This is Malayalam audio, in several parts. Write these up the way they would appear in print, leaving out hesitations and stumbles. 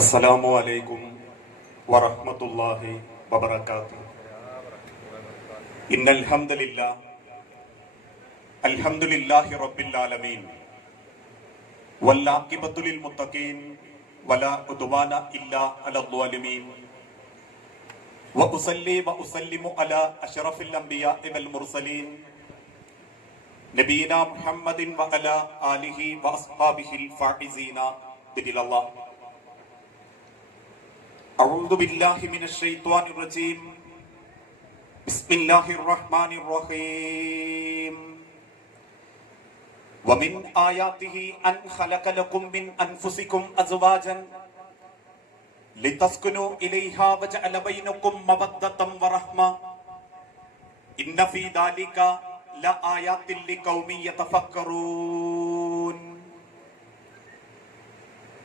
അസ്സലാമു അലൈക്കും വറഹ്മത്തുള്ളാഹി വബറകാതുഹു. ഇന്നൽ അൽഹംദുലില്ലാഹി റബ്ബിൽ ആലമീൻ വല്ലാഖിബത്തു ലിൽ മുത്തഖീൻ വലാ ഉദ്വാന ഇല്ലാ അലൽ ളാലിമീൻ വഉസല്ലി വഉസല്ലിമു അലാ അഷ്റഫിൽ അംബിയാഇ വൽ മുർസലീൻ നബീനാ മുഹമ്മദിൻ വഅലാ ആലിഹി വഅസ്ഹാബിഹിൽ ഫായിസീന ബിദില്ലാഹ്. أعوذ بالله من الشيطان الرجيم بسم الله الرحمن الرحيم ومن آياته أن خلق لكم من أنفسكم أزواجا لتسكنوا إليها وجعل بينكم مودة ورحمة إن في ذلك لآيات لقوم يتفكرون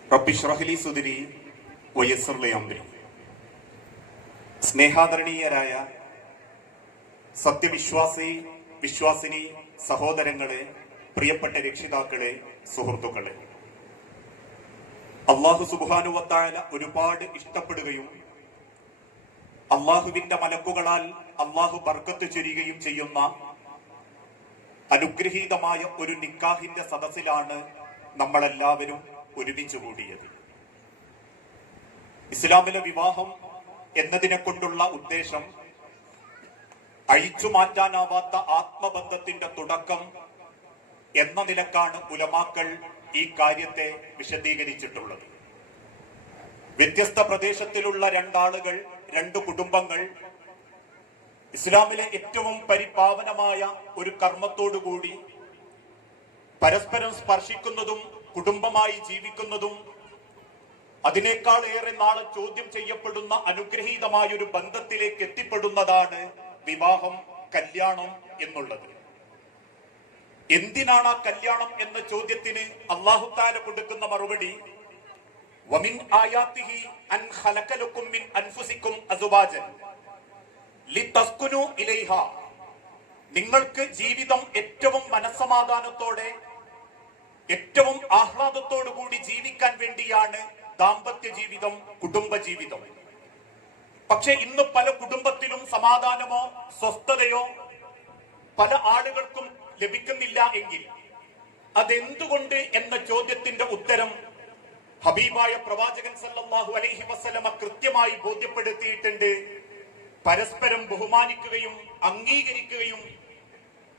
رب اشرح لي صدري സ്നേഹാദരണീയരായ വിശ്വാസിനി സഹോദരങ്ങളെ, പ്രിയപ്പെട്ട രക്ഷിതാക്കളെ, സുഹൃത്തുക്കളെ, അല്ലാഹു സുബ്ഹാനഹു വ തആല ഒരുപാട് ഇഷ്ടപ്പെടുകയും അല്ലാഹുവിന്റെ മലക്കുകളാൽ അല്ലാഹു ബർക്കത്ത് ചൊരിയുകയും ചെയ്യുന്ന അനുഗ്രഹീതമായ ഒരു നിക്കാഹിന്റെ സദസ്സിലാണ് നമ്മളെല്ലാവരും ഒരുമിച്ച് കൂടിയത്. ഇസ്ലാമിലെ വിവാഹം എന്നതിനെ കൊണ്ടുള്ള ഉദ്ദേശം അഴിച്ചു മാറ്റാനാവാത്ത ആത്മബന്ധത്തിന്റെ തുടക്കം എന്ന നിലക്കാണ് ഉലമാക്കൾ ഈ കാര്യത്തെ വിശദീകരിച്ചിട്ടുള്ളത്. വ്യത്യസ്ത പ്രദേശത്തിലുള്ള രണ്ടാളുകൾ, രണ്ട് കുടുംബങ്ങൾ ഇസ്ലാമിലെ ഏറ്റവും പരിപാവനമായ ഒരു കർമ്മത്തോടുകൂടി പരസ്പരം സ്പർശിക്കുന്നതും കുടുംബമായി ജീവിക്കുന്നതും അതിനേക്കാൾ ഏറെ നാളെ ചോദ്യം ചെയ്യപ്പെടുന്ന അനുഗ്രഹീതമായ ഒരു ബന്ധത്തിലേക്ക് എത്തിപ്പെടുന്നതാണ് വിവാഹം, കല്യാണം എന്നുള്ളത്. എന്തിനാണ് ആ കല്യാണം എന്ന ചോദ്യത്തിന് അല്ലാഹു തആല കൊടുക്കുന്ന മറുപടി വമിൻ ആയാതിഹി അൻ ഖലഖ ലക്കും മിൻ അൻഫുസികും അസ്വാജൻ ലിതസ്കുനു ഇലൈഹാ. നിങ്ങൾക്ക് ജീവിതം ഏറ്റവും മനസ്സമാധാനത്തോടെ, ഏറ്റവും ആഹ്ലാദത്തോടു കൂടി ജീവിക്കാൻ വേണ്ടിയാണ് ദാമ്പത്യ ജീവിതം, കുടുംബ ജീവിതം. പക്ഷെ ഇന്ന് പല കുടുംബത്തിലും സമാധാനമോ സ്വസ്ഥതയോ പല ആളുകൾക്കും ലഭിക്കുന്നില്ല എങ്കിൽ അതെന്തുകൊണ്ട് എന്ന ചോദ്യത്തിന്റെ ഉത്തരം ഹബീബായ പ്രവാചകൻ സല്ലല്ലാഹു അലൈഹി വസല്ലമ കൃത്യമായി ബോധ്യപ്പെടുത്തിയിട്ടുണ്ട്. പരസ്പരം ബഹുമാനിക്കുകയും അംഗീകരിക്കുകയും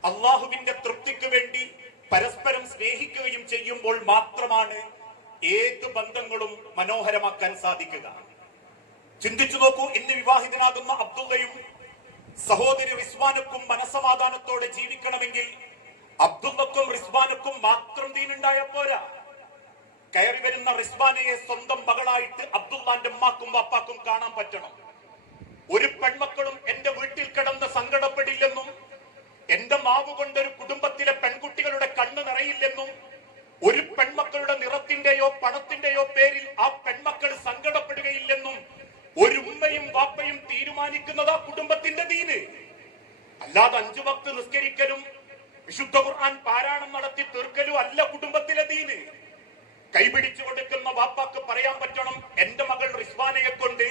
അള്ളാഹുവിന്റെ തൃപ്തിക്ക് വേണ്ടി പരസ്പരം സ്നേഹിക്കുകയും ചെയ്യുമ്പോൾ മാത്രമാണ് ഏത് ബന്ധങ്ങളും മനോഹരമാക്കാൻ സാധിക്കുക. ചിന്തിച്ചു നോക്കൂ, ഇന്ന് വിവാഹിതനാകുന്ന അബ്ദുള്ളയും സഹോദരി റിസ്വാനക്കും മനസമാധാനത്തോടെ ജീവിക്കണമെങ്കിൽ അബ്ദുള്ളക്കും റിസ്വാനക്കും മാത്രം ദീനുണ്ടായ പോരാ. കയറി വരുന്ന റിസ്വാനയെ സ്വന്തം മകളായിട്ട് അബ്ദുള്ളാന്റെ ഉമ്മാക്കും വാപ്പാക്കും കാണാൻ പറ്റണം. ഒരു പെൺമക്കളും എന്റെ വീട്ടിൽ കിടന്ന് സങ്കടപ്പെടില്ലെന്നും എന്റെ മാവ് കൊണ്ട് ഒരു കുടുംബത്തിലെ പെൺകുട്ടികളുടെ കണ്ണ് നിറയില്ലെന്നും ഒരു പെൺമക്കളുടെ നിറത്തിന്റെയോ പണത്തിന്റെയോ പേരിൽ ആ പെൺമക്കൾ സങ്കടപ്പെടുകയില്ലെന്നും ഒരു ഉമ്മയും വാപ്പയും തീരുമാനിക്കുന്നത് ആ കുടുംബത്തിന്റെ ദീന്. അല്ലാതെ 5 വക്ത് നിസ്കരിക്കലും വിശുദ്ധ ഖുർആൻ പാരായണം നടത്തി തീർക്കലും അല്ല കുടുംബത്തിലെ ദീന്. കൈപിടിച്ചു കൊടുക്കുന്ന വാപ്പാക്ക് പറയാൻ പറ്റണം, എന്റെ മകൾ റിസ്വാനയെ കൊണ്ട്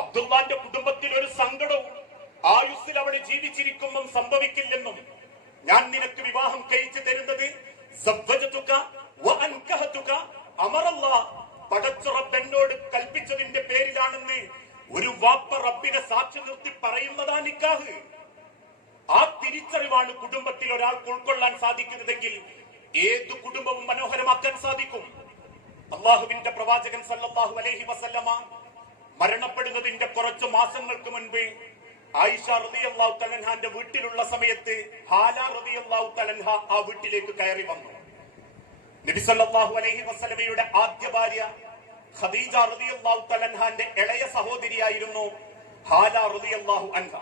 അബ്ദുള്ളാന്റെ കുടുംബത്തിൽ ഒരു സങ്കടവും ആയുസ്സിൽ അവള് ജീവിച്ചിരിക്കുമ്പം സംഭവിക്കില്ലെന്നും ഞാൻ നിനക്ക് വിവാഹം കഴിച്ചു തരുന്നത് പടച്ച റബ്ബ് എന്നോട് കൽപ്പിച്ചതിന്റെ പേരിലാണെന്ന് ഒരു വാപ്പ റബ്ബിനെ സാക്ഷി നിർത്തി പറയുന്നതാ നിക്കാഹ്. ആ തിരിച്ചറിവാണ് കുടുംബത്തിൽ ഒരാൾക്ക് ഉൾക്കൊള്ളാൻ സാധിക്കുന്നതെങ്കിൽ ഏത് കുടുംബവും മനോഹരമാക്കാൻ സാധിക്കും. അള്ളാഹുവിന്റെ പ്രവാചകൻ സല്ലല്ലാഹു അലൈഹി വസല്ലമ മരണപ്പെടുന്നതിന്റെ കുറച്ചു മാസങ്ങൾക്ക് മുൻപ് ആയിഷ റളിയല്ലാഹു തആല അൻഹാന്റെ വീട്ടിലുള്ള സമയത്ത് ഹാല റളിയല്ലാഹു തആല അൻഹ ആ വീട്ടിലേക്ക് കയറി വന്നു. നബി സല്ലല്ലാഹു അലൈഹി വസല്ലമയുടെ ആദ്യ ഭാര്യ ഖദീജ റളിയല്ലാഹു തആല അൻഹാന്റെ ഇളയ സഹോദരിയായിരുന്നു ഹാല റളിയല്ലാഹു അൻഹ.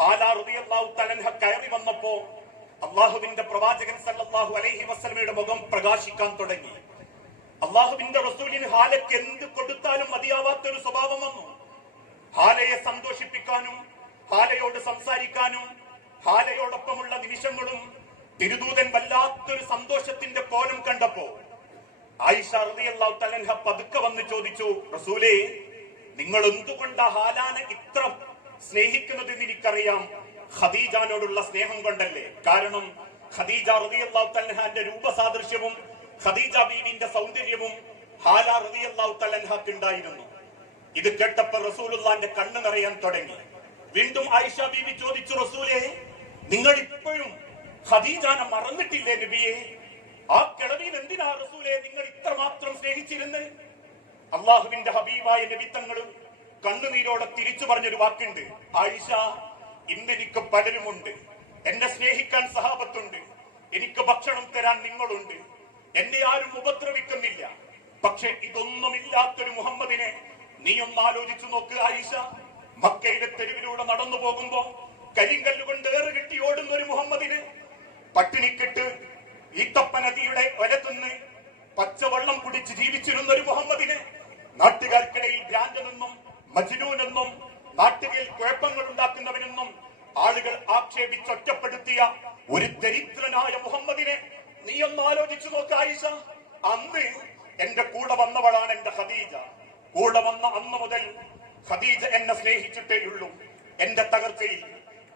ഹാല റളിയല്ലാഹു തആല അൻഹ കയറി വന്നപ്പോ അല്ലാഹുവിന്റെ പ്രവാചകൻ സല്ലല്ലാഹു അലൈഹി വസല്ലമയുടെ മുഖം പ്രകാശിക്കാൻ തുടങ്ങി. അല്ലാഹുവിന്റെ റസൂലിന് ഹാലയ്ക്ക് എന്ത് കൊടുത്താലും മതിയാവാത്തൊരു സ്വഭാവം വന്നു. ഹാലയെ സന്തോഷിപ്പിക്കാനും ഹാലയോട് സംസാരിക്കാനും ഹാലയോടൊപ്പമുള്ള നിമിഷങ്ങളും തിരുദൂതൻ വല്ലാത്തൊരു സന്തോഷത്തിന്റെ കോലം കണ്ടപ്പോ ആയിഷ റളിയല്ലാഹു തആല അൻഹ പതുക്കെ വന്ന് ചോദിച്ചു, റസൂലേ, നിങ്ങൾ എന്തുകൊണ്ടാ ഹാലാനെ ഇത്ര സ്നേഹിക്കുന്നത് എന്ന് എനിക്കറിയാം. ഖദീജാനോടുള്ള സ്നേഹം കൊണ്ടല്ലേ? കാരണം ഖദീജ റളിയല്ലാഹു തആല അൻഹയുടെ രൂപസാദൃശ്യവും ഖദീജ ബീവിന്റെ സൗന്ദര്യവും ഹാല റളിയല്ലാഹു തആല അൻഹക്ക് ഉണ്ടായിരുന്നു. ഇത് കേട്ടപ്പോൾ റസൂലുള്ളാന്റെ കണ്ണ് നിറയാൻ തുടങ്ങി. വീണ്ടും ആയിഷ ബീവി ചോദിച്ചു, റസൂലേ, നിങ്ങൾ ഇപ്പോഴും ഖദീജാനെ മറന്നിട്ടില്ലേ നബിയെ? ആ കിളവിയിൽ എന്തിനാ റസൂലേ നിങ്ങൾ ഇത്രമാത്രം സ്നേഹിച്ചിരുന്ന്? അള്ളാഹുവിന്റെ ഹബീബായ നബി തങ്ങൾ കണ്ണുനീരോടെ തിരിച്ചു പറഞ്ഞൊരു വാക്കുണ്ട്, ആയിഷ, ഇന്നെനിക്ക് പലരുമുണ്ട്, എന്നെ സ്നേഹിക്കാൻ സഹാബത്തുണ്ട്, എനിക്ക് ഭക്ഷണം തരാൻ നിങ്ങളുണ്ട്, എന്നെ ആരും ഉപദ്രവിക്കുന്നില്ല. പക്ഷെ ഇതൊന്നുമില്ലാത്തൊരു മുഹമ്മദിനെ നീ ഒന്ന് ആലോചിച്ചു നോക്ക് ആയിഷ. മക്കയിലെ തെരുവിലൂടെ നടന്നു പോകുമ്പോ കരിങ്കല്ലുകൊണ്ട് ഏറുകെട്ടി ഓടുന്ന ഒരു മുഹമ്മദിനെ, പട്ടിണിക്കിട്ട് ഈത്തപ്പ നദിയുടെ ഒരത്തുനിന്ന് പച്ചവെള്ളം കുടിച്ച് ജീവിച്ചിരുന്ന ഒരു മുഹമ്മദിനെ, നാട്ടുകാർക്കിടയിൽ ഭ്രാന്തനെന്നും മജ്നൂനെന്നും നാട്ടുകളിൽ കുഴപ്പങ്ങൾ ഉണ്ടാക്കുന്നവനെന്നും ആളുകൾ ആക്ഷേപിച്ചൊറ്റപ്പെടുത്തിയ ഒരു ദരിദ്രനായ മുഹമ്മദിനെ നീ ഒന്ന് ആലോചിച്ചു നോക്ക് ആയിഷ. അന്ന് എന്റെ കൂടെ വന്നവളാണ് എന്റെ ഖദീജ. കൂടെ വന്ന അന്ന് മുതൽ ഖദീജ എന്നെ സ്നേഹിച്ചിട്ടേയുള്ളൂ. എന്റെ തകർച്ചയിൽ,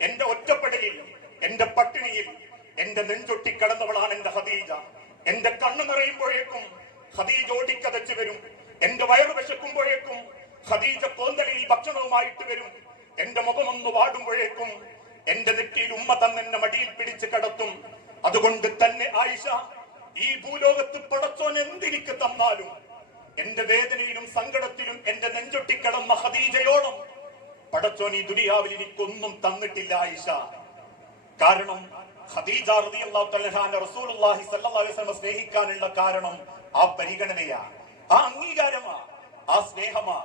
എന്റെ ഒറ്റപ്പെടലിൽ, എന്റെ പട്ടിണിയിൽ എന്റെ നെഞ്ചൊട്ടി കിടന്നവളാണ് എന്റെ ഖദീജ. എന്റെ കണ്ണു നിറയുമ്പോഴേക്കും ഖദീജ ഓടിക്കതച്ചു വരും. എന്റെ വയറു വിശക്കുമ്പോഴേക്കും ഖദീജ കോന്തലിൽ ഭക്ഷണവുമായിട്ട് വരും. എന്റെ മുഖമൊന്ന് വാടുമ്പോഴേക്കും എന്റെ നെറ്റിയിൽ ഉമ്മ തന്നെ മടിയിൽ പിടിച്ച് കിടത്തും. അതുകൊണ്ട് തന്നെ ആയിഷ, ഈ ഭൂലോകത്ത് പടച്ചോൻ എന്തിനിക്ക് തന്നാലും എന്റെ വേദനയിലും സങ്കടത്തിലും എന്റെ നെഞ്ചൊട്ടി കിടന്ന ഖദീജയോളം പടച്ചോൻ ഈ ദുനിയാവിൽ എനിക്കൊന്നും തന്നിട്ടില്ല ആയിഷ. കാരണം ഖദീജ റളിയല്ലാഹു തആല റസൂലുള്ളാഹി സ്വല്ലല്ലാഹു അലൈഹി വസല്ലം സ്നേഹിക്കാനുള്ള കാരണം ആ പരിഗണനയാ, ആ അംഗീകാരമാ, ആ സ്നേഹമാ.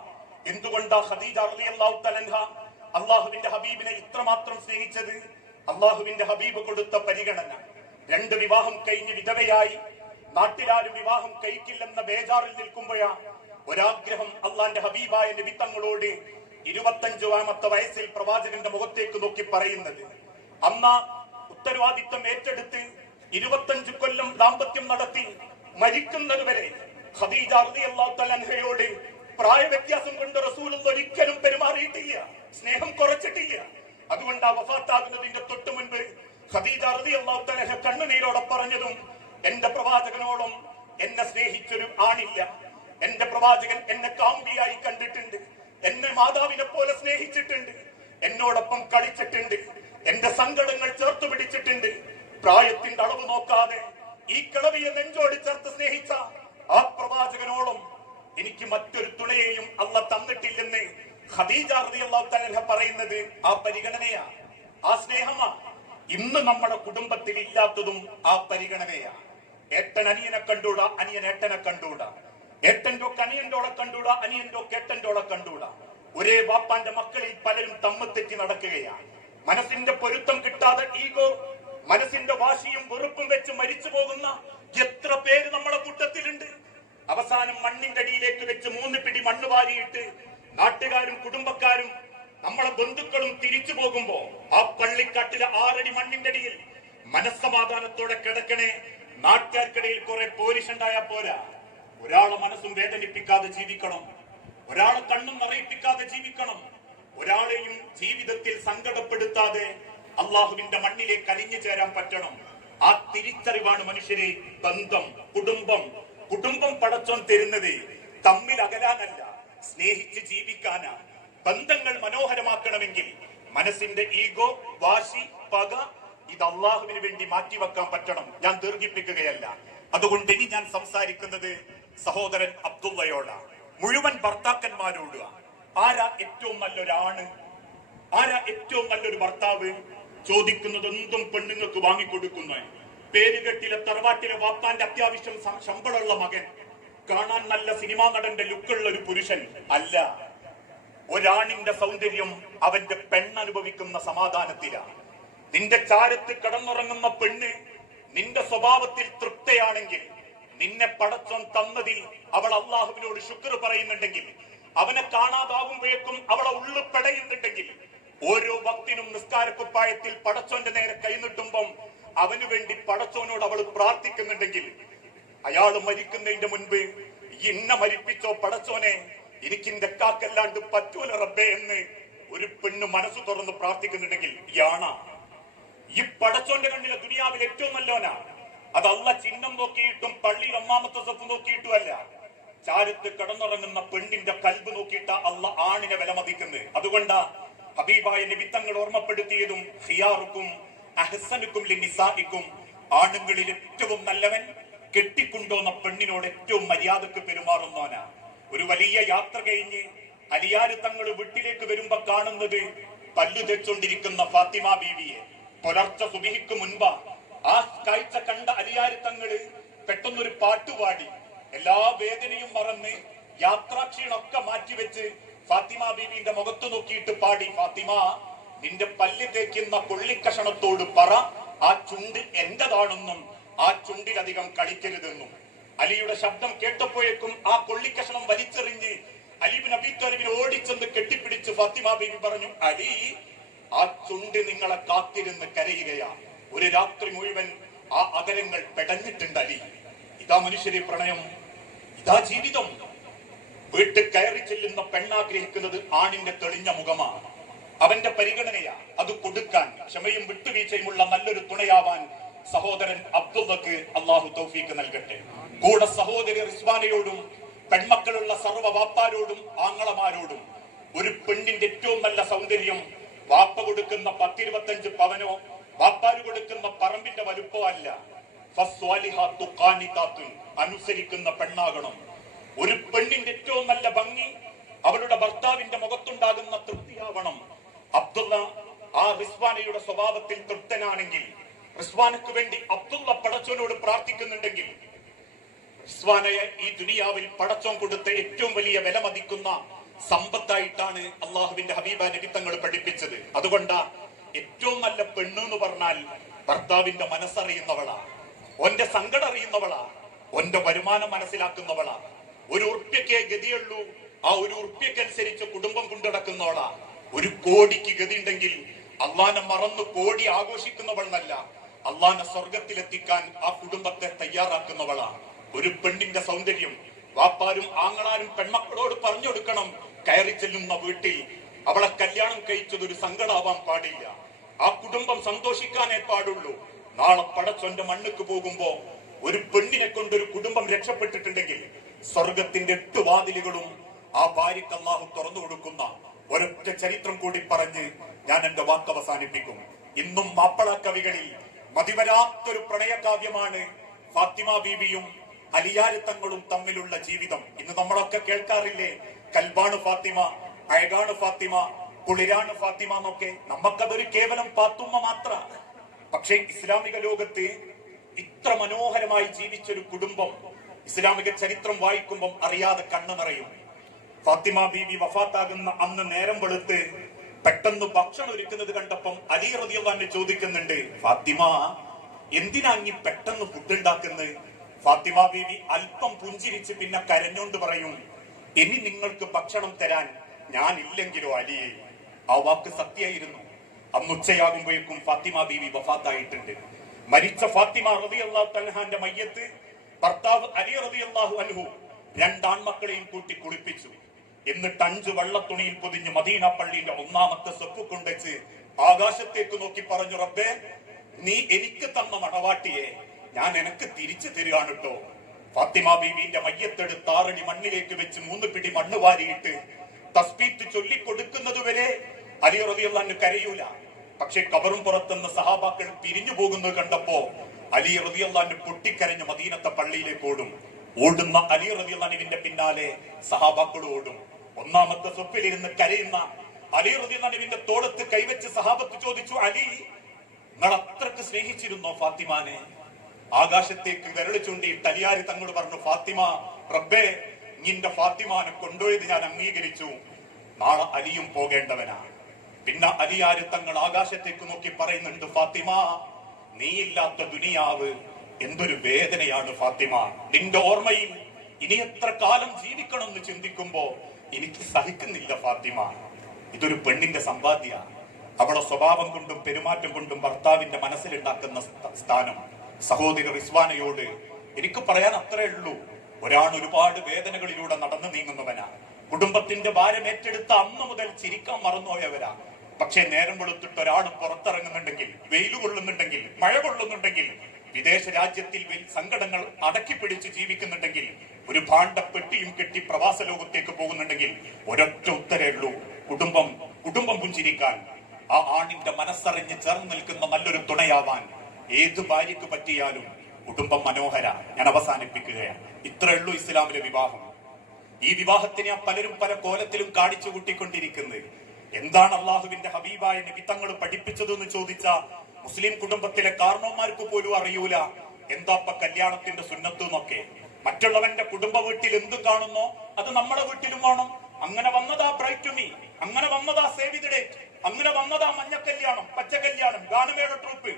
എന്തുകൊണ്ടാ ഖദീജ റളിയല്ലാഹു തആല അള്ളാഹുവിന്റെ ഹബീബിനെ ഇത്രമാത്രം സ്നേഹിച്ചത്? അള്ളാഹുവിന്റെ ഹബീബ് കൊടുത്ത പരിഗണന. 2 വിവാഹം കഴിഞ്ഞ് വിധവയായി നാട്ടിലാരും വിവാഹം കഴിക്കില്ലെന്ന ബേജാറിൽ നിൽക്കുമ്പോഴാ ഒരാഗ്രഹം അള്ളാന്റെ ഹബീബായ നബി തങ്ങളോട് 25ാമത്തെ വയസ്സിൽ പ്രവാചകന്റെ മുഖത്തേക്ക് നോക്കി പറയുന്നത്. അമ്മ ഉത്തരവാദിത്വം ഏറ്റെടുത്ത് 25 കൊല്ലം ദാമ്പത്യം നടത്തി മരിക്കുന്നത് വരെ ഖദീജ റളിയല്ലാഹു തആല അൻഹയോട് പ്രായ വ്യത്യാസം കൊണ്ട് റസൂലുള്ളാഹി ഒരിക്കലും പെരുമാറിയിട്ടില്ല, സ്നേഹം കുറച്ചിട്ടില്ല. അതുകൊണ്ട് ആ വഫാത്താകുന്നതിന്റെ തൊട്ടു മുൻപ് ഖദീജ റളിയല്ലാഹു തആല അൻഹ കണ്ണുനീരോടെ പറഞ്ഞതും, എന്റെ പ്രവാചകനോളം എന്നെ സ്നേഹിച്ചൊരു ആണില്ല. എന്റെ പ്രവാചകൻ എന്നെ കാമുകിയായി കണ്ടിട്ടുണ്ട്, എന്നെ മാതാവിനെ പോലെ സ്നേഹിച്ചിട്ടുണ്ട്, എന്നോടൊപ്പം കളിച്ചിട്ടുണ്ട്, എന്റെ സങ്കടങ്ങൾ ചേർത്ത് പിടിച്ചിട്ടുണ്ട്. പ്രായത്തിന്റെ അളവ് നോക്കാതെ ഈ കിളവിയെ നെഞ്ചോട് ചേർത്ത് സ്നേഹിച്ച ആ പ്രവാചകനോളം എനിക്ക് മറ്റൊരു തുണയെയും അള്ള തന്നിട്ടില്ലെന്ന് ഖദീജ റളിയല്ലാഹു തആല പറയുന്നത് ആ പരിഗണനയാ, ആ സ്നേഹമാ. ഇന്ന് നമ്മുടെ കുടുംബത്തിൽ ഇല്ലാത്തതും ആ പരിഗണനയാ. ഏട്ടൻ അനിയനെ കണ്ടൂടാ, അനിയൻ ഏട്ടനെ കണ്ടൂടാ, ഏട്ടന്റെ ഒക്കെ അനിയന്റോളെ കണ്ടൂടാ, അനിയന്റെ ഒക്കെ ഏട്ടന്റോളെ കണ്ടൂടാ. ഒരേ വാപ്പാന്റെ മക്കളിൽ പലരും തമ്മിൽ നടക്കുകയാണ്. മനസ്സിന്റെ പൊരുത്തം കിട്ടാതെ ഈഗോ, മനസ്സിന്റെ വാശിയും വെറുപ്പും വെച്ച് മരിച്ചു പോകുന്ന എത്ര പേര് നമ്മളെ കൂട്ടത്തിലുണ്ട്. അവസാനം മണ്ണിന്റെ അടിയിലേക്ക് വെച്ച് 3 പിടി മണ്ണ് വാരിയിട്ട് നാട്ടുകാരും കുടുംബക്കാരും നമ്മളെ ബന്ധുക്കളും തിരിച്ചു പോകുമ്പോ ആ പള്ളിക്കാട്ടിലെ 6 അടി മണ്ണിന്റെ അടിയിൽ മനസ്സമാധാനത്തോടെ കിടക്കണേ. നാട്ടുകാർക്കിടയിൽ കുറെ പോരിഷുണ്ടായാ പോരാ. ഒരാളെ മനസ്സും വേദനിപ്പിക്കാതെ ജീവിക്കണം, ഒരാളെ കണ്ണും നിറയിപ്പിക്കാതെ ജീവിക്കണം, ഒരാളെയും ജീവിതത്തിൽ സങ്കടപ്പെടുത്താതെ അള്ളാഹുവിന്റെ മണ്ണിലേക്ക് അലിഞ്ഞു ചേരാൻ പറ്റണം. ആ തിരിച്ചറിവാണ് മനുഷ്യരെ ബന്ധം, കുടുംബം പടച്ചോൻ തരുന്നത് തമ്മിൽ അകലാനല്ല, സ്നേഹിച്ച് ജീവിക്കാനാ. ബന്ധങ്ങൾ മനോഹരമാക്കണമെങ്കിൽ മനസ്സിന്റെ ഈഗോ, വാശി, പക ഇത് അള്ളാഹുവിന് വേണ്ടി മാറ്റിവെക്കാൻ പറ്റണം. ഞാൻ ദീർഘിപ്പിക്കുകയല്ല. അതുകൊണ്ട് ഇനി ഞാൻ സംസാരിക്കുന്നത് സഹോദരൻ അബ്ദുള്ളയോടാ, മുഴുവൻ ഭർത്താക്കന്മാരോട്. ആരാ ഏറ്റവും നല്ലൊരാണ്, ആരാ ഏറ്റവും നല്ലൊരു ഭർത്താവ്? ചോദിക്കുന്നത് എന്തും പെണ്ണുങ്ങൾക്ക് വാങ്ങിക്കൊടുക്കുന്ന, പേരുകെട്ടിലെ തറവാട്ടിലെ വാപ്പാന്റെ അത്യാവശ്യം ശമ്പളമുള്ള മകൻ, കാണാൻ നല്ല സിനിമാ നടന്റെ ലുക്കുള്ള ഒരു പുരുഷൻ അല്ല. ഒരാണിന്റെ സൗന്ദര്യം അവന്റെ പെണ്ണനുഭവിക്കുന്ന സമാധാനത്തിലാണ്. നിന്റെ ചാരത്ത് കിടന്നുറങ്ങുന്ന പെണ്ണ് നിന്റെ സ്വഭാവത്തിൽ തൃപ്തയാണെങ്കിൽ, നിന്നെ പടച്ചോൻ തന്നതിൽ അവൾ അള്ളാഹുവിനോട് ശുക്ർ പറയുന്നുണ്ടെങ്കിൽ, അവനെ കാണാതാവുമ്പോഴേക്കും അവളെ ഉള്ളു പെടയുന്നുണ്ടെങ്കിൽ, ഓരോ ഭക്തിനും നിസ്കാരക്കുപ്പായത്തിൽ പടച്ചോന്റെ നേരെ കൈനീട്ടുമ്പം അവനു വേണ്ടി പടച്ചോനോട് അവൾ പ്രാർത്ഥിക്കുന്നുണ്ടെങ്കിൽ, അയാൾ മരിക്കുന്നതിന്റെ മുൻപ് ഇന്ന മരിപ്പിച്ചോ പടച്ചോനെ, എനിക്ക് എന്റെ കാക്കല്ലാണ്ട് പറ്റൂല റബ്ബേ എന്ന് ഒരു പെണ്ണ് മനസ്സ് തുറന്ന് പ്രാർത്ഥിക്കുന്നുണ്ടെങ്കിൽ ഈ പടച്ചോന്റെ കണ്ണിലെ ദുനിയാവിൽ ഏറ്റവും നല്ലോനാ. അത് അള്ള ചിഹ്നം നോക്കിയിട്ടും പള്ളിയിൽ ഒന്നാമത്തെ സഫ് നോക്കിയിട്ടുമല്ല, ചാരത്ത് കിടന്നുറങ്ങുന്ന പെണ്ണിന്റെ കൽബ് നോക്കിയിട്ട അള്ള ആണിനെ വിലമതിക്കുന്നത്. അതുകൊണ്ടാ ഹബീബായ നബി തങ്ങൾ ഓർമ്മപ്പെടുത്തിയതും ഖിയാറുക്കും അഹ്സനുക്കും ലിനിസാഇക്കും, ആണുങ്ങളിൽ ഏറ്റവും നല്ലവൻ കെട്ടിക്കൊണ്ടോന്ന പെണ്ണിനോട് ഏറ്റവും മര്യാദക്ക് പെരുമാറുന്നവനാ. ഒരു വലിയ യാത്ര കഴിഞ്ഞ് അലിയാര് തങ്ങൾ വീട്ടിലേക്ക് വരുമ്പോ കാണുന്നത് പല്ലു തെച്ചോണ്ടിരിക്കുന്ന ഫാത്തിമ ബീവിയെ. പുലർച്ചെ സുബഹിക്ക് മുൻപ് ആ കാഴ്ച കണ്ട അലിയാര് തങ്ങള് പെട്ടെന്നൊരു പാട്ടുപാടി എല്ലാ വേദനയും മറന്ന് യാത്രാക്ഷീണൊക്കെ മാറ്റിവെച്ച് ഫാത്തിമ ബീവിന്റെ മുഖത്ത് നോക്കിയിട്ട് പാടി, ഫാത്തിമ നിന്റെ പല്ല് തേക്കുന്ന കൊള്ളിക്കഷണത്തോട് പറ ആ ചുണ്ട് എന്റേതാണെന്നും ആ ചുണ്ടിലധികം കളിക്കരുതെന്നും. അലിയുടെ ശബ്ദം കേട്ടപ്പോഴേക്കും ആ കൊള്ളിക്കഷണം വലിച്ചെറിഞ്ഞ് അലി ഇബ്നു അബീ ത്വാലിബിനെ ഓടിച്ചെന്ന് കെട്ടിപ്പിടിച്ച് ഫാത്തിമ ബീവി പറഞ്ഞു, അലി ആ ചുണ്ട് നിങ്ങളെ കാത്തിരുന്ന് കരയുകയാ. ഒരു രാത്രി മുഴുവൻ ആ അകരങ്ങൾ പെടഞ്ഞിട്ടുണ്ട് അലി. ഇതാ മനുഷ്യരെ പ്രണയം, ഇതാ ജീവിതം. വീട്ടിൽ കയറി ചെല്ലുന്ന പെണ്ണാഗ്രഹിക്കുന്നത് ആണിന്റെ തെളിഞ്ഞ മുഖമാണ്, അവന്റെ പരിഗണനയാ. അത് കൊടുക്കാൻ ക്ഷമയും വിട്ടുവീഴ്ചയുമുള്ള നല്ലൊരു തുണയാവാൻ സഹോദരൻ അബ്ദുള്ളക്ക് അള്ളാഹു തൗഫീക്ക് നൽകട്ടെ. കൂടെ സഹോദരി റിസ്വാനയോടും പെൺമക്കളുള്ള സർവ്വ വാപ്പാരോടും ആങ്ങളമാരോടും ഒരു പെണ്ണിന്റെ ഏറ്റവും നല്ല സൗന്ദര്യം വാപ്പ കൊടുക്കുന്ന 10-25 പവനോ വാപ്പാര് കൊടുക്കുന്ന പറമ്പിന്റെ വലുപ്പോ അല്ല. അനുസരിക്കുന്ന പെണ്ണാകണം. ഒരു പെണ്ണിന്റെ ഏറ്റവും നല്ല ഭംഗി അവളുടെ ഭർത്താവിന്റെ മുഖത്തുണ്ടാകുന്ന തൃപ്തിയാവണം. അബ്ദുള്ള ആ റിസ്വാനയുടെ സ്വഭാവത്തിൽ തൃപ്തനാണെങ്കിൽ, റിസ്വാനക്ക് വേണ്ടി അബ്ദുള്ള പടച്ചോനോട് പ്രാർത്ഥിക്കുന്നുണ്ടെങ്കിൽ, റിസ്വാനയെ ഈ ദുനിയാവിൽ പടച്ചോൻ കൊടുത്ത ഏറ്റവും വലിയ വില മതിക്കുന്ന സമ്പത്തായിട്ടാണ് അള്ളാഹുവിന്റെ ഹബീബ നബി തങ്ങൾ പഠിപ്പിച്ചത്. അതുകൊണ്ടാ ഏറ്റവും നല്ല പെണ്ണ് എന്ന് പറഞ്ഞാൽ ഭർത്താവിന്റെ മനസ്സറിയുന്നവളാ, ഓന്റെ സങ്കടം അറിയുന്നവളാ, ഓന്റെ വരുമാനം മനസ്സിലാക്കുന്നവളാ. ഒരു ഉറുപ്പ്യക്കേ ഗതിയുള്ളൂ, ആ ഒരു ഉറുപ്പ്യക്കനുസരിച്ച് കുടുംബം കൊണ്ടുനടക്കുന്നവളാ. 1 കോടിക്ക് ഗതി ഉണ്ടെങ്കിൽ അള്ളാനെ മറന്നു കോടി ആഘോഷിക്കുന്നവളല്ല, അള്ളാനെ സ്വർഗത്തിലെത്തിക്കാൻ ആ കുടുംബത്തെ തയ്യാറാക്കുന്നവളാ. ഒരു പെണ്ണിന്റെ സൗന്ദര്യം വാപ്പാരും ആങ്ങളാരും പെൺമക്കളോട് പറഞ്ഞു കൊടുക്കണം. കയറി ചെല്ലുന്ന വീട്ടിൽ അവളെ കല്യാണം കഴിച്ചത് ഒരു സങ്കടാവാൻ പാടില്ല, ആ കുടുംബം സന്തോഷിക്കാനേ പാടുള്ളൂ. നാളെ പടച്ചോന്റെ മണ്ണുക്ക് പോകുമ്പോ ഒരു പെണ്ണിനെ കൊണ്ടൊരു കുടുംബം രക്ഷപ്പെട്ടിട്ടുണ്ടെങ്കിൽ സ്വർഗത്തിന്റെ 8 വാതിലുകളും ആ ഭാര്യക്ക് അല്ലാഹു തുറന്നു കൊടുക്കുന്ന ഒരൊറ്റ ചരിത്രം കൂടി പറഞ്ഞ് ഞാൻ എന്റെ വാക്ക് അവസാനിപ്പിക്കും. ഇന്നും മാപ്പിള കവികളിൽ മതിവരാത്തൊരു പ്രണയകാവ്യമാണ് ഫാത്തിമ ബീവിയും അലിയാര് തങ്ങളും തമ്മിലുള്ള ജീവിതം. ഇന്ന് നമ്മളൊക്കെ കേൾക്കാറില്ലേ, കൽബാണ് ഫാത്തിമ, അഴകാണ് ഫാത്തിമ, കുളിരാണ് ഫാത്തിമ എന്നൊക്കെ. നമുക്കതൊരു കേവലം പാത്തുമ്മ മാത്ര. പക്ഷേ ഇസ്ലാമിക ലോകത്ത് ഇത്ര മനോഹരമായി ജീവിച്ചൊരു കുടുംബം ഇസ്ലാമിക ചരിത്രം വായിക്കുമ്പോൾ അറിയാതെ കണ്ണു നിറയും. ഫാത്തിമ ബീവി വഫാത്താകുന്ന അന്ന് നേരം വെളുത്ത് പെട്ടെന്ന് ഭക്ഷണം ഒരുക്കുന്നത് കണ്ടപ്പം അലി റളിയല്ലാഹു അൻഹു ചോദിക്കുന്നുണ്ട്, ഫാത്തിമ എന്തിനാ നീ പെട്ടെന്ന് ഫുഡ് ഉണ്ടാക്കുന്നത്? ഫാത്തിമ ബീവി അല്പം പുഞ്ചിരിച്ച് പിന്നെ കരഞ്ഞോണ്ട് പറയും, ഇനി നിങ്ങൾക്ക് ഭക്ഷണം തരാൻ ഞാൻ ഇല്ലെങ്കിലോ അലിയെ. ആ വാക്ക് സത്യമായിരുന്നു. അന്ന് ഉച്ചയാകുമ്പോഴേക്കും ഫാത്തിമ ബീവി വഫാത്തായിട്ടുണ്ട്. മരിച്ച ഫാത്തിമ റളിയല്ലാഹു തആലയുടെ മയ്യത്ത് ഭർത്താവ് അലി റളിയല്ലാഹു അൻഹു 2 ആൺമക്കളെയും കൂട്ടി കുളിപ്പിച്ചു. എന്നിട്ട് 5 വെള്ളത്തുണിയിൽ പൊതിഞ്ഞ് മദീന പള്ളിയുടെ 1ാമത്തെ സെപ്പ് കൊണ്ടുവച്ച് ആകാശത്തേക്ക് നോക്കി പറഞ്ഞു, റബ്ബേ നീ എനിക്ക് തന്ന മണവാട്ടിയെ ഞാൻ എനക്ക് തിരിച്ചു തരികയാണ് കേട്ടോ. ഫാത്തിമ ബീവിന്റെ മയ്യത്തെടുത്ത് 6 അടി മണ്ണിലേക്ക് വെച്ച് 3 പിടി മണ്ണ് വാരിയിട്ട് തസ്ബീഹ് ചൊല്ലിക്കൊടുക്കുന്നതുവരെ അലി റളിയല്ലാഹു അൻഹു കരയൂല. പക്ഷെ കബറും പുറത്തുനിന്ന് സഹാബാക്കൾ പിരിഞ്ഞു പോകുന്നത് കണ്ടപ്പോ അലി റളിയല്ലാഹു അൻഹു പൊട്ടിക്കരഞ്ഞ് മദീനത്തെ പള്ളിയിലേക്ക് ഓടും. ഓടുന്ന അലി റളിയല്ലാഹു അൻഹുവിന്റെ പിന്നാലെ സഹാബാക്കൾ ഓടും. 1ാമത്തെ സ്വപ്പിലിരുന്ന് കരയുന്ന അലി റളിയല്ലാഹു അൻഹുവിന്റെ തോളത്ത് കൈവച്ച് സഹാബത്ത് ചോദിച്ചു, അലി നിങ്ങൾ അത്രക്ക് സ്നേഹിച്ചിരുന്നോ ഫാത്തിമാനെ? ആകാശത്തേക്ക് വിരൽ ചൂണ്ടിയിട്ട് അലിയാര് തങ്ങൾ പറഞ്ഞു, ഫാത്തിമ റബ്ബേ നിന്റെ ഫാത്തിമാനെ കൊണ്ടുപോയത് ഞാൻ അംഗീകരിച്ചു, നാളെ അലിയും പോകേണ്ടവനാ. പിന്നെ അലിയാര് തങ്ങൾ ആകാശത്തേക്ക് നോക്കി പറയുന്നുണ്ട്, ഫാത്തിമ നീയില്ലാത്ത ദുനിയാവ് എന്തൊരു വേദനയാണ് ഫാത്തിമ. നിന്റെ ഓർമ്മയിൽ ഇനി എത്ര കാലം ജീവിക്കണം എന്ന് ചിന്തിക്കുമ്പോ എനിക്ക് സഹിക്കുന്നില്ല ഫാത്തിമ. ഇതൊരു പെണ്ണിന്റെ സമ്പാദ്യ. അവളെ സ്വഭാവം കൊണ്ടും പെരുമാറ്റം കൊണ്ടും ഭർത്താവിന്റെ മനസ്സിലുണ്ടാക്കുന്ന സ്ഥാനം. സഹോദരി റിസ്വാനയോട് എനിക്ക് പറയാൻ അത്രേ ഉള്ളൂ. ഒരാൾ ഒരുപാട് വേദനകളിലൂടെ നടന്നു നീങ്ങുന്നവനാ. കുടുംബത്തിന്റെ ഭാരം ഏറ്റെടുത്ത അന്ന് മുതൽ ചിരിക്കാൻ മറന്നുപോയവരാ. പക്ഷെ നേരം വെളുത്തിട്ട് ഒരാൾ പുറത്തിറങ്ങുന്നുണ്ടെങ്കിൽ, വെയിൽ കൊള്ളുന്നുണ്ടെങ്കിൽ, മഴ കൊള്ളുന്നുണ്ടെങ്കിൽ, വിദേശ രാജ്യത്തിൽ സങ്കടങ്ങൾ അടക്കിപ്പിടിച്ച് ജീവിക്കുന്നുണ്ടെങ്കിൽ, ഒരു ഭാണ്ഡപ്പെട്ടിയും കെട്ടി പ്രവാസ ലോകത്തേക്ക് പോകുന്നുണ്ടെങ്കിൽ ഒരൊറ്റ ഉത്തരേ ഉള്ളൂ: കുടുംബം പുഞ്ചിരിക്കാൻ, ആ ആണിന്റെ മനസ്സറിഞ്ഞ് ചേർന്ന് നിൽക്കുന്ന നല്ലൊരു തുണയാവാൻ ഏത് ഭാര്യക്ക് പറ്റിയാലും കുടുംബം മനോഹര. ഞാൻ അവസാനിപ്പിക്കുകയാണ്. ഇത്രേ ഉള്ളൂ ഇസ്ലാമിലെ വിവാഹം. ഈ വിവാഹത്തിനെ പലരും പല കോലത്തിലും കാണിച്ചു കൂട്ടിക്കൊണ്ടിരിക്കുന്നത്. എന്താണ് അള്ളാഹുവിന്റെ ഹബീബായ നബി തങ്ങൾ പഠിപ്പിച്ചതെന്ന് ചോദിച്ച മുസ്ലിം കുടുംബത്തിലെ കാരണവന്മാർക്ക് പോലും അറിയൂല എന്താപ്പ കല്യാണത്തിന്റെ സുന്നത്ത് എന്നൊക്കെ. മറ്റുള്ളവന്റെ കുടുംബ വീട്ടിൽ എന്ത് കാണുന്നോ അത് നമ്മുടെ വീട്ടിലും വേണം. അങ്ങനെ വന്നതാ ബ്രൈറ്റ് ടു മീ, അങ്ങനെ വന്നതാ സേവ് ദി ഡേറ്റ്, അങ്ങനെ വന്നതാ മഞ്ഞ കല്യാണം, പച്ച കല്യാണം, ഗാനമേള ട്രൂപ്പ്.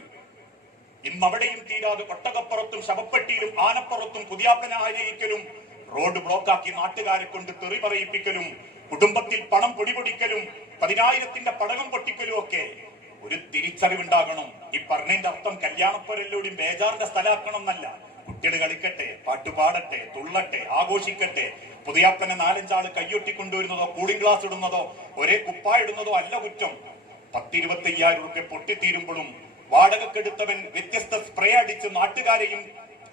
ഇന്നവിടെയും തീരാതെ ഒട്ടകപ്പുറത്തും ശവപ്പെട്ടിയിലും ആനപ്പുറത്തും പുതിയാപ്പന ആനയിക്കലും, റോഡ് ബ്ലോക്കാക്കി നാട്ടുകാരെ കൊണ്ട് തെറി പറയിപ്പിക്കലും, കുടുംബത്തിൽ പണം പൊടിപൊടിക്കലും, 10,000-ന്റെ പടകം പൊട്ടിക്കലും ഒക്കെ. ഒരു തിരിച്ചറിവുണ്ടാകണം. ഈ പറഞ്ഞതിന്റെ അർത്ഥം കല്യാണപ്പുരല്ലോടും ബേജാറിന്റെ സ്ഥലമാക്കണം എന്നല്ല. കുട്ടികൾ കളിക്കട്ടെ, പാട്ടുപാടട്ടെ, തുള്ളട്ടെ, ആഘോഷിക്കട്ടെ. പുതിയാപ്പനെ 4-5 കയ്യൊട്ടിക്കൊണ്ടുവരുന്നതോ കൂളിംഗ് ഗ്ലാസ് ഇടുന്നതോ ഒരേ കുപ്പായിടുന്നതോ അല്ല കുറ്റം. 10-25,000 രൂപ പൊട്ടിത്തീരുമ്പോഴും വാടകക്കെടുത്തവൻ വ്യത്യസ്ത സ്പ്രേ അടിച്ച് നാട്ടുകാരെയും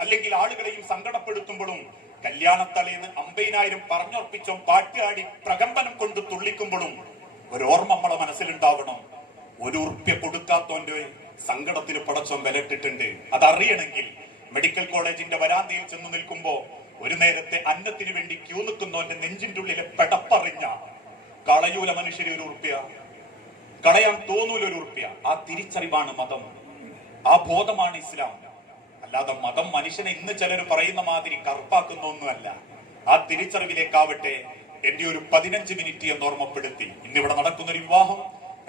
അല്ലെങ്കിൽ ആളുകളെയും സങ്കടപ്പെടുത്തുമ്പോഴും കല്യാണത്തലേന്ന് 50,000 പറഞ്ഞുറപ്പിച്ചോ പാട്ടുകാടി പ്രകമ്പനം കൊണ്ട് തുള്ളിക്കുമ്പോഴും ഒരോർമ്മ നമ്മളെ മനസ്സിലുണ്ടാവണം. 1 ഉറുപ്യ കൊടുക്കാത്തോന്റെ സങ്കടത്തിന് പടച്ചോൻ വിലട്ടിട്ടുണ്ട്. അതറിയണമെങ്കിൽ മെഡിക്കൽ കോളേജിന്റെ വരാന്തയിൽ ചെന്ന് നിൽക്കുമ്പോ ഒരു നേരത്തെ അന്നത്തിന് വേണ്ടി ക്യൂ നിൽക്കുന്നവന്റെ നെഞ്ചിന്റെ ഉള്ളിലെ പെടപ്പറിഞ്ഞ കളയൂല മനുഷ്യര് 1 ഉറുപ്യ, കളയാൻ തോന്നൂല 1 ഉറുപ്യ. ആ തിരിച്ചറിവാണ് മതം, ആ ബോധമാണ് ഇസ്ലാം. അല്ലാതെ മതം മനുഷ്യനെ ഇന്ന് ചിലർ പറയുന്ന മാതിരി കറുപ്പാക്കുന്ന ഒന്നുമല്ല. ആ തിരിച്ചറിവിലേക്കാവട്ടെ എന്റെ ഒരു 15 മിനിറ്റ് എന്ന് ഓർമ്മപ്പെടുത്തി ഇന്നിവിടെ നടക്കുന്ന ഒരു വിവാഹം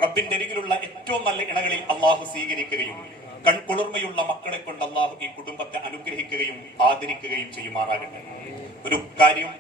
റബ്ബിന്റെ അരികിലുള്ള ഏറ്റവും നല്ല ഇണകളിൽ അള്ളാഹു സ്വീകരിക്കുകയും കൺകുളിർമയുള്ള മക്കളെ കൊണ്ട് അള്ളാഹു ഈ കുടുംബത്തെ അനുഗ്രഹിക്കുകയും ആദരിക്കുകയും ചെയ്യുമാറാകട്ടെ. ഒരു കാര്യം,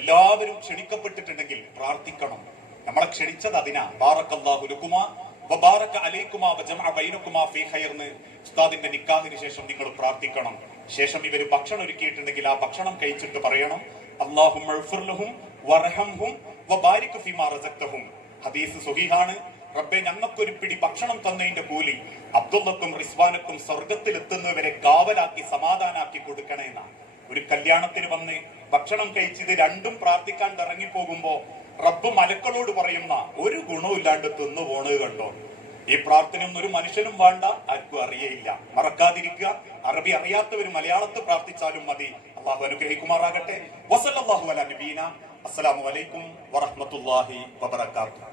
എല്ലാവരും ക്ഷണിക്കപ്പെട്ടിട്ടുണ്ടെങ്കിൽ പ്രാർത്ഥിക്കണം. നമ്മളെ ക്ഷണിച്ചത് അതിനാ. ബാറക്കല്ലാഹു ലക്കുമാ വബാറക അലൈക്കുമാ വജമഅ ബൈനകുമാ ഫീ ഖൈർന്ന് ഉസ്താദിന്റെ നിക്കാഹിന് ശേഷം നിങ്ങൾ പ്രാർത്ഥിക്കണം. ശേഷം ഇവര് ഭക്ഷണം ഒരുക്കിയിട്ടുണ്ടെങ്കിൽ ആ ഭക്ഷണം കഴിച്ചിട്ട് പറയണം: അല്ലാഹുമ്മ ഇഗ്ഫിർ ലഹും വർഹംഹും വബാരിക് ഫീമാ റസഖ്തഹും. ഹദീസ് സ്വഹീഹാണ്. റബ്ബേ, ഞങ്ങൾക്കൊരു പിടി ഭക്ഷണം തന്നതിന്റെ കൂലി അബ്ദുള്ളക്കും റിസ്വാനക്കും സ്വർഗത്തിലെത്തുന്നവരെ കാവലാക്കി സമാധാനാക്കി കൊടുക്കണേന്ന. ഒരു കല്യാണത്തിന് വന്ന് ഭക്ഷണം കഴിച്ചത് രണ്ടും പ്രാർത്ഥിക്കാൻ ഇറങ്ങി പോകുമ്പോ റബ്ബ് മലക്കളോട് പറയുന്ന ഒരു ഗുണവും ഇല്ലാണ്ട് തിന്നു പോണത് കണ്ടോ. ഈ പ്രാർത്ഥനയൊന്നും ഒരു മനുഷ്യനും വേണ്ട, ആർക്കും അറിയയില്ല. മറക്കാതിരിക്കുക. അറബി അറിയാത്തവര് മലയാളത്തിൽ പ്രാർത്ഥിച്ചാലും മതി. അള്ളാഹു അനുഗ്രഹിക്കുമാറാകട്ടെ. വസല്ലല്ലാഹു അലാ നബീന. അസ്സലാമു അലൈക്കും വറഹ്മത്തുള്ളാഹി വബറകാതുഹു.